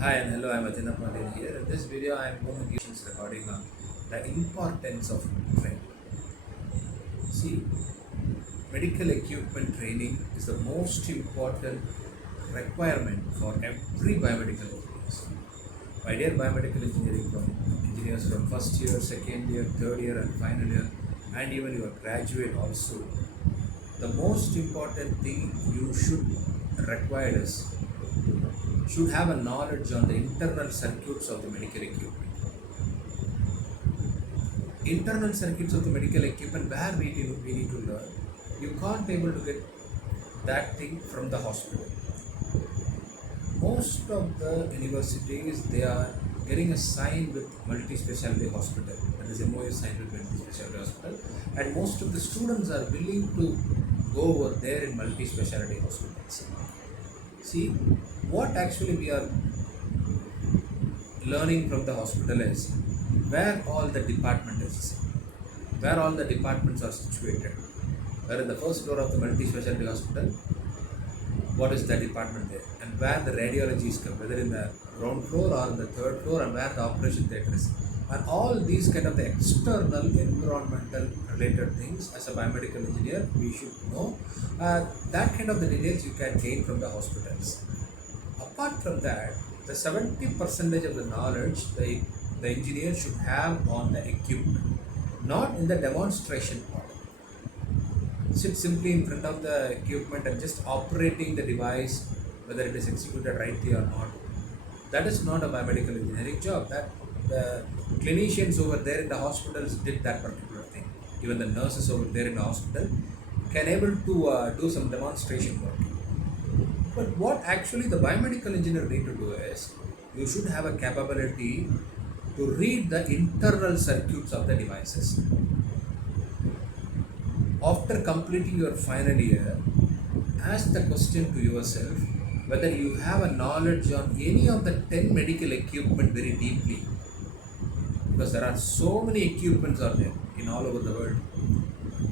Hi and hello, I'm ATHEENAPANDIAN here. In this video, I'm going to give you regarding the importance of training. See, medical equipment training is the most important requirement for every biomedical engineers. My dear biomedical engineering from engineers from first year, second year, third year, and final year, and even your graduate also. The most important thing you should require is should have a knowledge on the internal circuits of the medical equipment. Internal circuits of the medical equipment where we need to learn. You can't able to get that thing from the hospital. Most of the universities they are getting a sign with multi-specialty hospital. That is MOU signed with multi-specialty hospital, and most of the students are willing to go over there in multi-specialty hospitals. See, what actually we are learning from the hospital is where all the department is, where all the departments are situated. Where in the first floor of the multi-specialty hospital, what is the department there, and where the radiology is kept, whether in the ground floor or in the third floor, and where the operation theatre is. And all these kind of the external environmental related things as a biomedical engineer we should know. That kind of the details you can gain from the hospitals. Apart from that, the 70% of the knowledge the engineer should have on the equipment, not in the demonstration part. Sit simply in front of the equipment and just operating the device, whether it is executed rightly or not. That is not a biomedical engineering job. That the clinicians over there in the hospitals did that particular thing. Even the nurses over there in the hospital can able to do some demonstration work. But what actually the biomedical engineer need to do is, you should have a capability to read the internal circuits of the devices. After completing your final year, ask the question to yourself whether you have a knowledge on any of the 10 medical equipment very deeply. Because there are so many equipments are there in all over the world.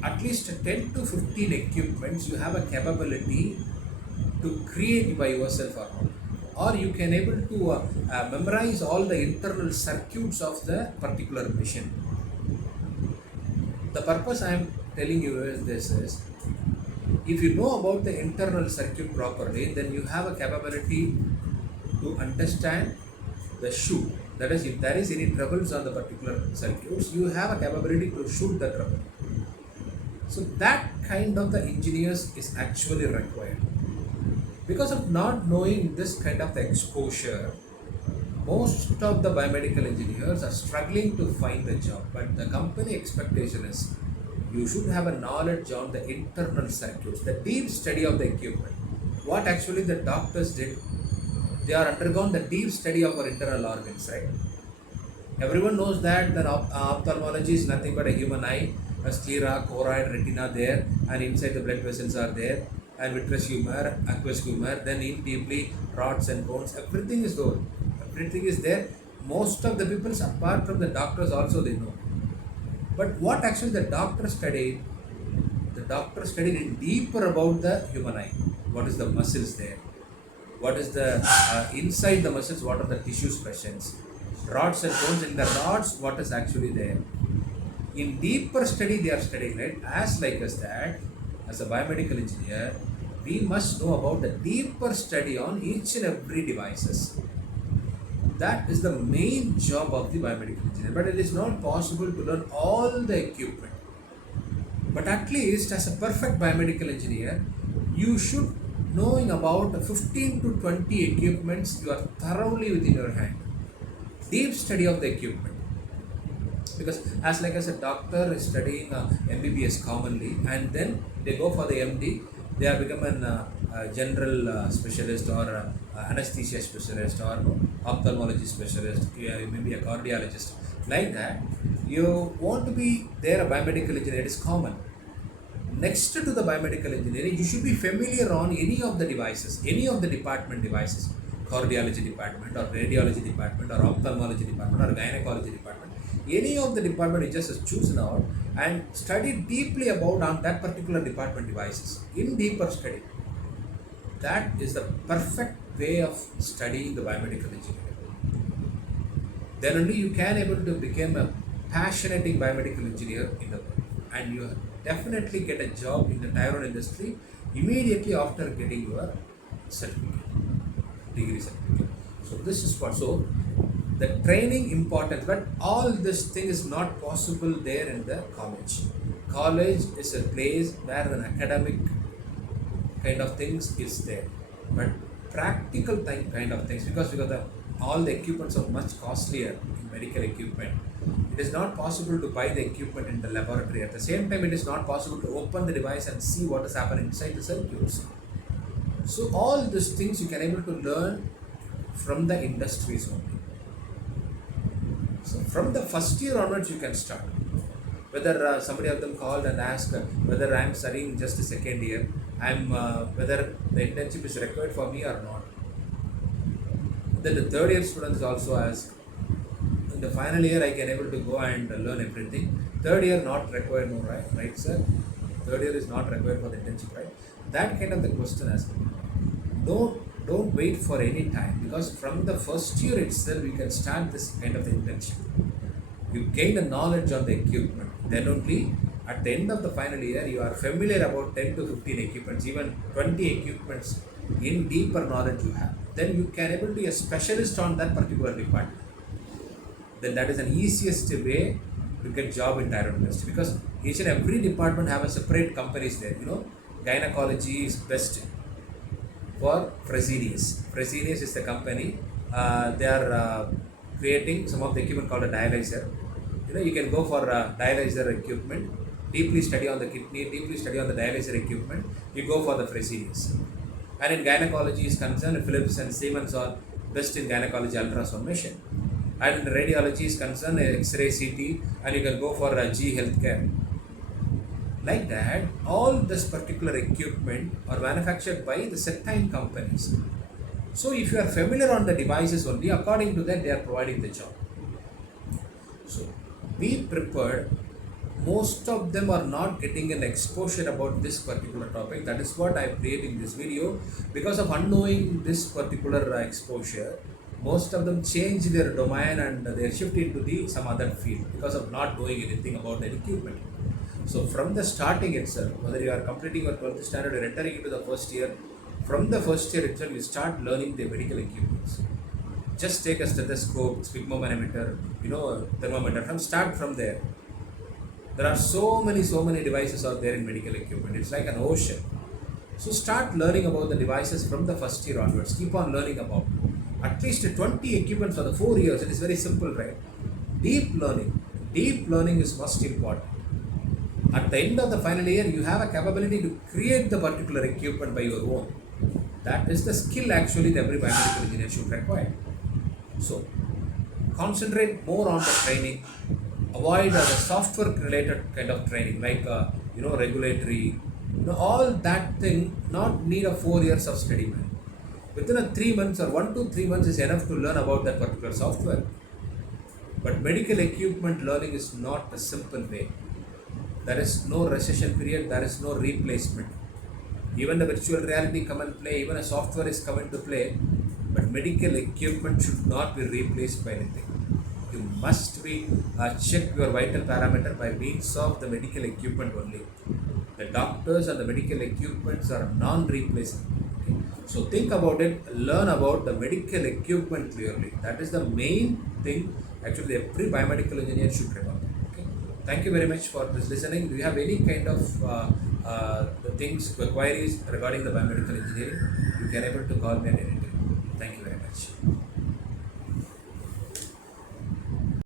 At least 10 to 15 equipments you have a capability to create by yourself or not. Or you can able to memorize all the internal circuits of the particular machine. The purpose I am telling you is this is, if you know about the internal circuit properly, then you have a capability to understand the shoot. That is, if there is any troubles on the particular circuits, you have a capability to shoot the trouble. So that kind of the engineers is actually required. Because of not knowing this kind of the exposure, most of the biomedical engineers are struggling to find a job. But the company expectation is you should have a knowledge on the internal circuits, the deep study of the equipment. What actually the doctors did, they are undergone the deep study of our internal organs, right? Everyone knows that the ophthalmology is nothing but a human eye, a sclera, choroid, retina there, and inside the blood vessels are there, and vitreous humor, aqueous humor, then in deeply rods and bones, everything is there. Everything is there. Most of the people, apart from the doctors, also they know. But what actually the doctor studied in deeper about the human eye. What is the muscles there? What is the inside the muscles? What are the tissues present? Rods and bones. In the rods, what is actually there? In deeper study, they are studying, right? As like as that, as a biomedical engineer, we must know about the deeper study on each and every devices. That is the main job of the biomedical engineer. But it is not possible to learn all the equipment. But at least as a perfect biomedical engineer, you should knowing about 15 to 20 equipments you are thoroughly within your hand. Deep study of the equipment. Because as like as a doctor is studying MBBS commonly, and then they go for the MD, they have become an general specialist or anesthesia specialist or ophthalmology specialist, maybe a cardiologist. Like that, you want to be there a biomedical engineer, it is common. Next to the biomedical engineering, you should be familiar on any of the devices, any of the department devices, cardiology department or radiology department or ophthalmology department or gynecology department. Any of the department you just choose out and study deeply about on that particular department devices in deeper study. That is the perfect way of studying the biomedical engineering. Then only you can able to become a passionate biomedical engineer in the world, and you definitely get a job in the Tier 1 industry immediately after getting your certificate, degree certificate. So this is what. So the training important, but all this thing is not possible there in the college. College is a place where an academic kind of things is there, but practical kind of things, because all the equipments are much costlier in medical equipment. It is not possible to buy the equipment in the laboratory. At the same time, it is not possible to open the device and see what is happening inside the circuits. So all these things you can able to learn from the industries only. So from the first year onwards, you can start. Whether somebody of them called and asked whether I am studying just the second year, whether the internship is required for me or not. Then the third year students also ask, in the final year I can able to go and learn everything. Third year not required, no, right sir? Third year is not required for the internship, right? That kind of the question as don't wait for any time, because from the first year itself you can start this kind of the internship. You gain the knowledge on the equipment. Then only at the end of the final year you are familiar about 10 to 15 equipments, even 20 equipments in deeper knowledge you have. Then you can able to be a specialist on that particular department. Then that is an easiest way to get job in Tier 1 industry, because each and every department have a separate companies there. Gynecology is best for Fresenius. Fresenius is the company. They are creating some of the equipment called a dialyzer. You can go for dialyzer equipment, deeply study on the kidney, deeply study on the dialyzer equipment. You go for the Fresenius. And in gynecology is concerned, Philips and Siemens are best in gynecology ultrasound machine. And in radiology is concerned, X-ray, CT, and you can go for G Healthcare. Like that, all this particular equipment are manufactured by the certain companies. So if you are familiar on the devices only, according to that they are providing the job. So be prepared. Most of them are not getting an exposure about this particular topic. That is what I am creating this video. Because of unknowing this particular exposure, most of them change their domain and they shift into some other field because of not knowing anything about the equipment. So from the starting itself, whether you are completing your 12th standard or entering into the first year, from the first year itself you start learning the medical equipments. Just take a stethoscope, sphygmomanometer, thermometer, start from there. There are so many devices out there in medical equipment. It's like an ocean. So start learning about the devices from the first year onwards. Keep on learning about at least 20 equipments for the 4 years. It is very simple, right? Deep learning is most important. At the end of the final year, you have a capability to create the particular equipment by your own. That is the skill actually that every biomedical engineer should require. So concentrate more on the training. Avoid the software related kind of training like regulatory, all that thing. Not need a 4 years of study, man. Within a 3 months or 1 to 3 months is enough to learn about that particular software. But medical equipment learning is not a simple way. There is no recession period, there is no replacement. Even the virtual reality come and play, even a software is come into play, but medical equipment should not be replaced by anything. You must be check your vital parameter by means of the medical equipment only. The doctors and the medical equipments are non-replaceable. Okay? So think about it, learn about the medical equipment clearly. That is the main thing actually every biomedical engineer should remember. Thank you very much for this listening. Do you have any kind of queries regarding the biomedical engineering? You can able to call me at any time. Thank you very much.